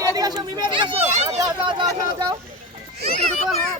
এদিকে মিমি এদিকে আসো। যাও যাও যাও যাও যাও। একটু ঢুকো হ্যাঁ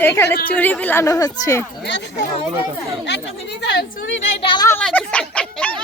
রেডি চুরি রেডি হচ্ছে। আসো আইলো আইলো আইলো আইলো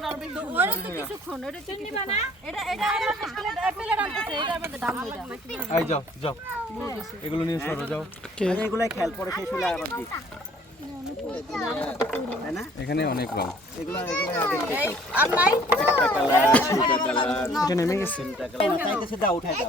লাগে ওরে তো কিছুক্ষণ এটা চিনি নিবা না। এটা এটা প্লেট প্লেট আনতেছে এটার মধ্যে দাম হইরা এই যাও যাও। এগুলো নিয়ে সরো যাও। আরে এগুলাই খেয়াল পরে শেষ হলে আবার দিই। এখানে অনেক রং। এগুলো এগুলো আগে আর নাই এটা নেমে গেছে। দাও উঠাই দাও।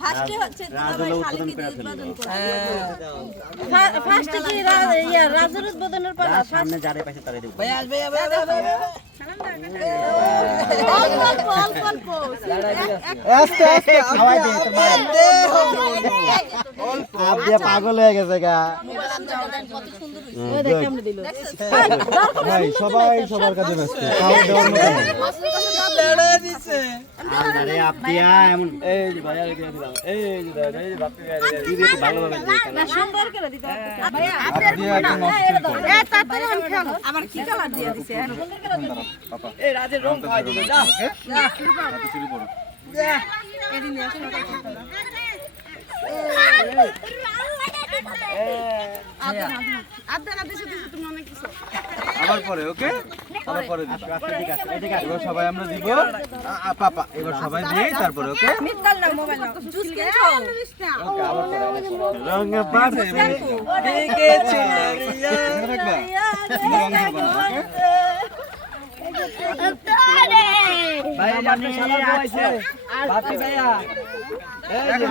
ফার্স্টে হচ্ছে রাজুলা উৎপাদন করে ফেলল ফার্স্টে কি ইয়া, রাজুর উদ্বোধনের পর সামনে যারে পাইছে তারে দেব। আস্তে আস্তে খাওয়াই দে পাগল হয়ে গেছে গা ভাই সবাই সবার কাছে ব্যস্ত খাওয়া দেওয়ার মতো নেই। আরে আপ দিয়া এমন এই যে ভাই আরে দিয়ে আবার পরে ওকে? আবার পরে। এবার সবাই আমরা দিব। পাপা এবার সবাই দিই তারপরে ওকে? মিত্তাল না মোবাইল না ওকে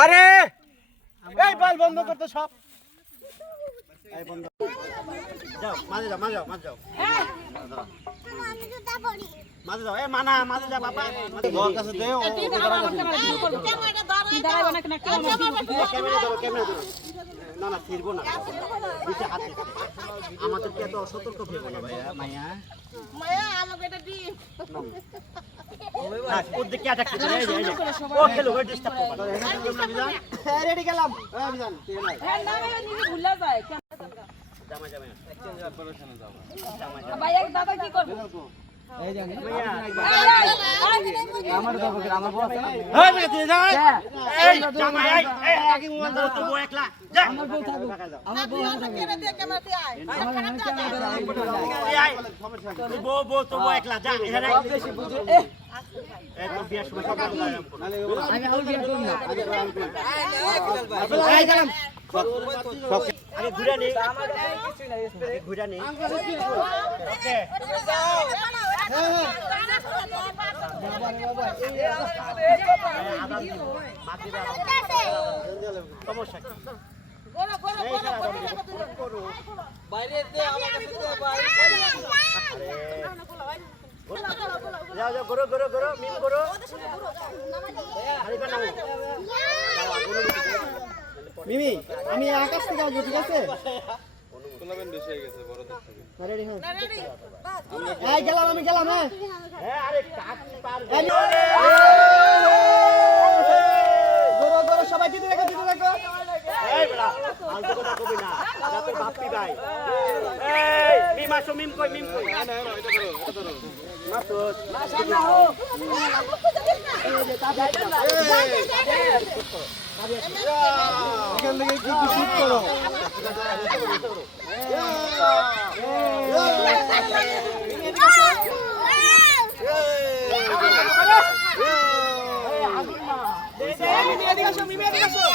আরে! এই বল বন্ধ করতে সব। এই বন্ধ। যাও মাঝে যাও মাঝে যাও মাঝে যাও। মাঝে যাও। এ মানা মাঝে যা বাবা। ওর কাছে দে ও ক্যামেরা ধরো ক্যামেরা ধরো। না না ফিরবো না। দিতে হাতে আমাদেরকে এত অসতর্ক ফিরবো না ভাইয়া মাইয়া না, ওর দিকে attack করছে, এই যে, এই যে। ও খেলো, ওই disturb করবা না। এখানে খেললাম না, বিধান? হ্যাঁ, ready গেলাম। হ্যাঁ, বিধান, ঠিক আছে। জামাই, জামাই। এই, মেয়ে, তুই যা, এই। এই, জামাই, এই, এই, কাকি মোবাইল ধরো, তোর বউ একলা। যা। ঢাকা যাও। এই, আয়। তোর বউ, সব- আগে ঘুরে নে। আগে ঘুরে নে। করো মিম আমি আকাশ থেকে আসব ঠিক আছে? রেডি হ্যাঁ এই গেলাম আমি গেলাম সবাই দিতে দেখো দিতে দেখো বাপ্পি ভাই এই মিম কই মিম কই না না এটা ধরো এটা ধরো মাসুদ মাশাআল্লাহ হো এখান থেকে একটু একটু shoot করো এটা কি দাও দাও দাও আমি মেয়েরা ইচ্ছা করে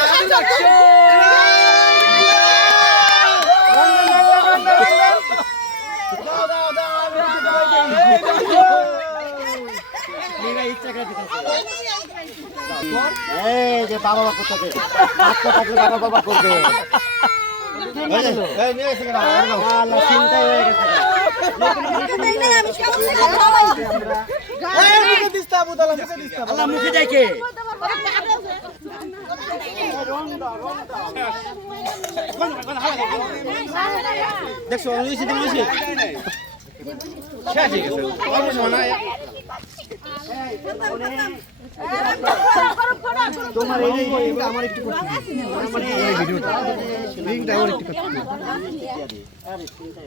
দিতেছে এই যে বাবা বাবা করতেছে বাচ্চা থাকলে বাবা বাবা করবে। আল্লাহ মুখে দিস মুখে দিস তা। দেখছ অনুষ্ঠিত শেষ হয়ে গেছে। তোমার এই আমার একটু করতে মানে এই ভিডিওটা। লিংকটা আমার একটু করতে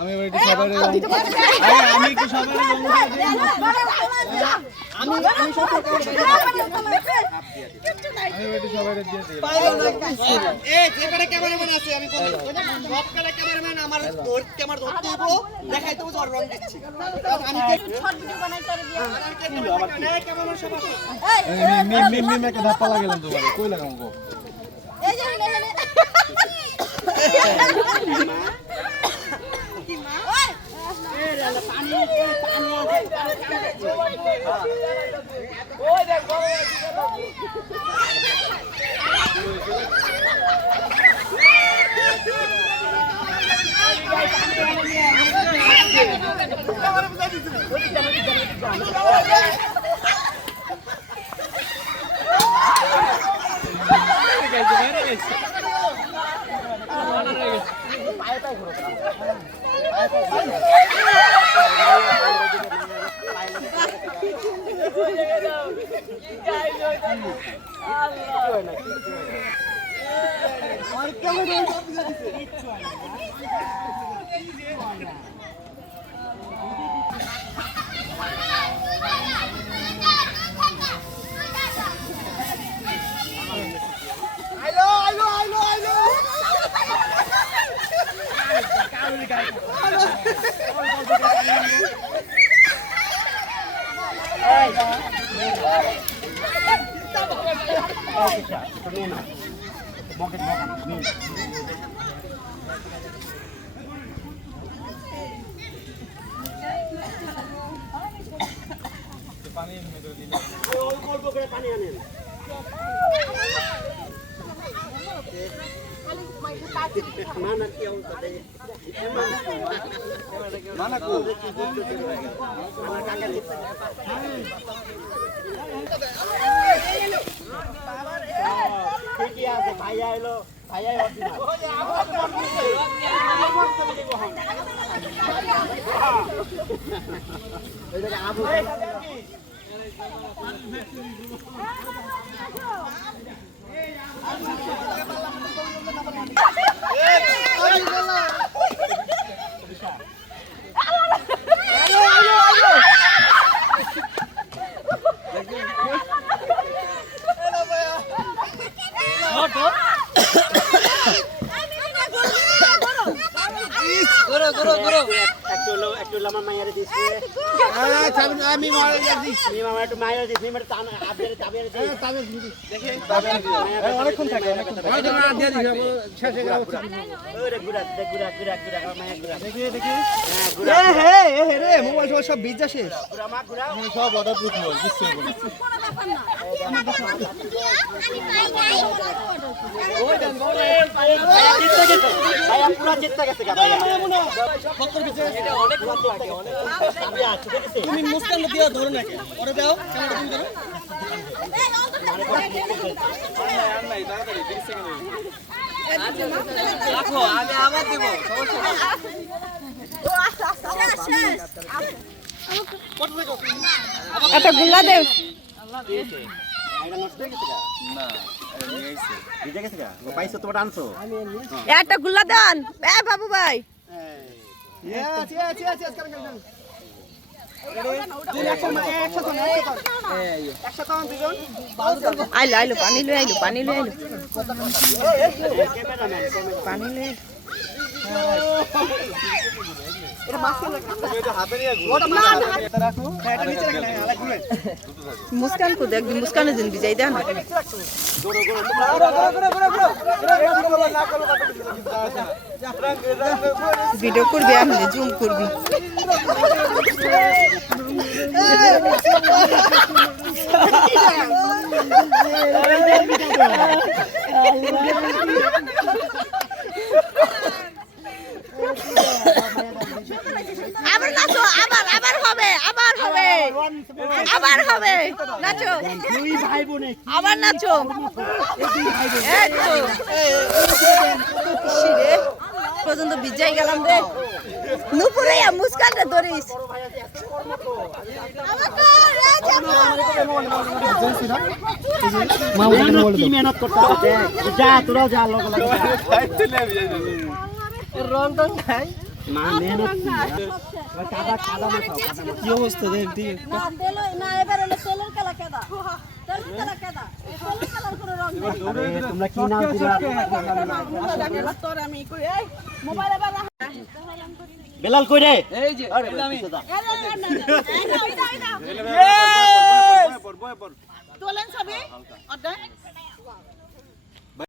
একটা। আমি এবার একটু সবাই আমি একটু সবাই আমি এবার একটু সবাই দিয়ে দিই। এই যে কটা ক্যামেরাম্যান আছে আমি সব ক্যামেরাম্যান আমার ক্যামেরা ধরতে দেখাই রং দিচ্ছি আমি ক্যামেরাম্যান সব আছে। মিম মিম মিম একটা ধাপ্পা লাগালাম তোমার কই লাগাম গো পানি আনেন না না কি অবস্থা দেখে না না কো আমার কাকা দিচ্ছে ঠিকই আছে ভাইয়া এলো ভাইয়াই এই দেখে আবু একটু হলো একটু হলো আমি মারা যাচ্ছি মিম একটু মায়ের দিচ্ছে মিম একটু টান আবের চাবের অনেকক্ষণ থাকে অনেকক্ষণ থাকে আর দিয়ে দিবি শেষে যাব ওরে গুড়া দেখ গুড়া গুড়া গুড়া আমার গুড়া দেখি দেখি হ্যাঁ গুড়া হে হে রে মোবাইল টোবাইল সব ভিজা শেষ গুড়া মা গুড়া সব অর্ডার প্রুফ মোবাইল কিছু হবে না ভাইয়া জিততে গেছে ভাইয়া পুরা জিততে গেছে ভাইয়া তুমি মুস্কান দিয়া ধরো নাকি? ওরে দাও ক্যামেরা তুমি ধরো। রাখো আমি আবার দেব একটা গুল্লা দেও। হয়ে আনছো একটা গুল্লা দেন। এ বাবু ভাই। আইলো আইলো পানি লো আইলো পানি লো আইলো। ক্যামেরাম্যান পানি লো এটা মুস্কান কো দেখ মুস্কানে দিন বিজাই দেন ভিডিও করবি আমি জুম করবি আবার নাচো আবার আবার হবে আবার হবে। আবার হবে। নাচো। দুই ভাই বোনে আবার নাচো। এই তো। পর্যন্ত বিজাই গেলাম রে। নুপুরে মুস্কান রে ধরিস। রং টং নাই। মা মেহনত কাদা কাদা মাখাও কি অবস্থা দেখ দিকে না তেল না এবার হলো তেলের কালা কেদা তেলের কালা কেদা এই কালার কোনো রং নেই তোমরা কি নাম দিলা বেলাল কই রে এই যে আরে আমি তোলেন সবই